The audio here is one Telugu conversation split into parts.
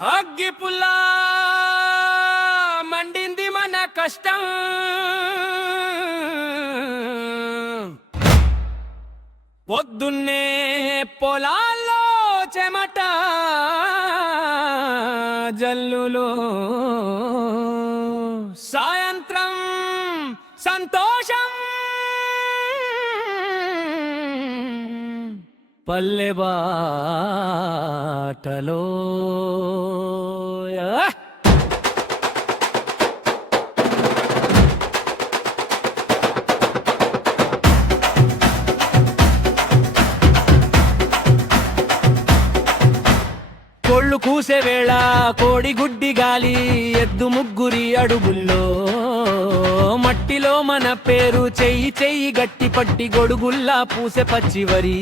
అగ్గి పుల్లా మండింది మన కష్టం, పొద్దున్నే పొలాల్లో చెమట జల్లులో, సాయంత్రం సంతోషం పల్లె బాటలో. కోళ్ళు కూసే వేళ కోడి గుడ్డి గాలి, ఎద్దు ముగ్గురి అడుగుల్లో, మట్టిలో మన పేరు చెయ్యి చెయ్యి గట్టి పట్టి గొడుగుల్లా పూసే పచ్చివరి.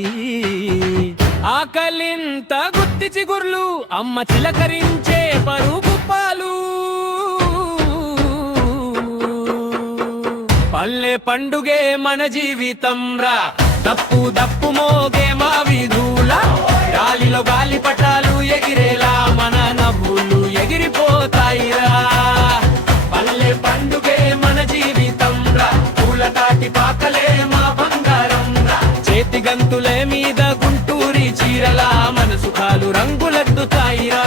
ఆకలింత గుత్తి చిగుర్లు, అమ్మ చిలకరించే పరుగు పాలు, పల్లె పండుగే మన జీవితం రా. దప్పు దప్పు మోగే మా వీధులా, గాలిలో గాలి పటాలు ఎగిరేలా మన నవ్వులు ఎగిరిపోతాయిరా. పల్లె పండుగే మన జీవితం రా, పూల తాటి పాకలే మా బంగారం రా. చేతి గంతులే మీద గుంటూరి చీరలా మన సుఖాలు రంగులద్దుతాయిరా.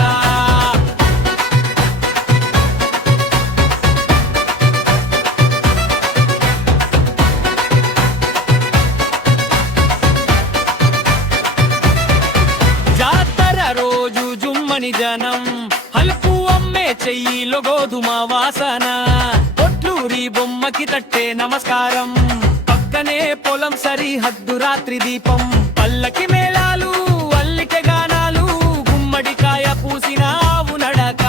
జనం హల్పు అమ్మే చెయ్యిలో గోధుమ వాసన, పొట్లూరి బొమ్మకి తట్టే నమస్కారం, పక్కనే పొలం సరిహద్దు రాత్రి దీపం, పల్లకి మేళాలు అల్లిక గానాలు, గుమ్మడికాయ పూసిన ఆవు నడక,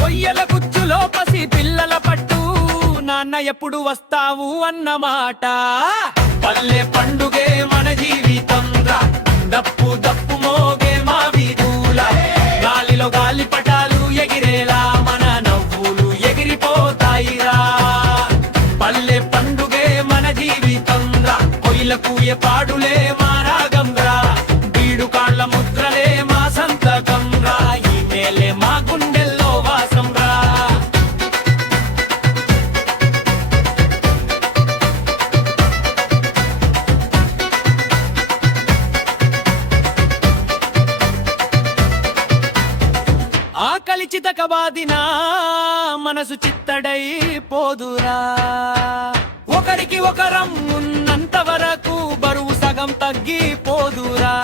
కొయ్యల కుచ్చులో పసి పిల్లల పట్టు, నాన్న ఎప్పుడు వస్తావు అన్నమాట. పల్లె పండుగే మన జీవితం రా, దప్పు దప్పు మోగే మా వీధుల, గాలిలో గాలి పటాలు ఎగిరేలా మన నవ్వులు ఎగిరిపోతాయిరా. పల్లె పండుగే మన జీవితం రా, కొయ్యలకు పాడులే మా రాగం రా, బీడు కాళ్ళ ముద్రలే మా సంతకం రా, ఈ మేలే మా గుండెల్లో వాసం రా. ఆకలి చితకబాదినా మనసు చిత్తడై పోదురా, ఒకరికి ఒకరం ఉన్నంత వరకు బరువు సగం తగ్గిపోదురా.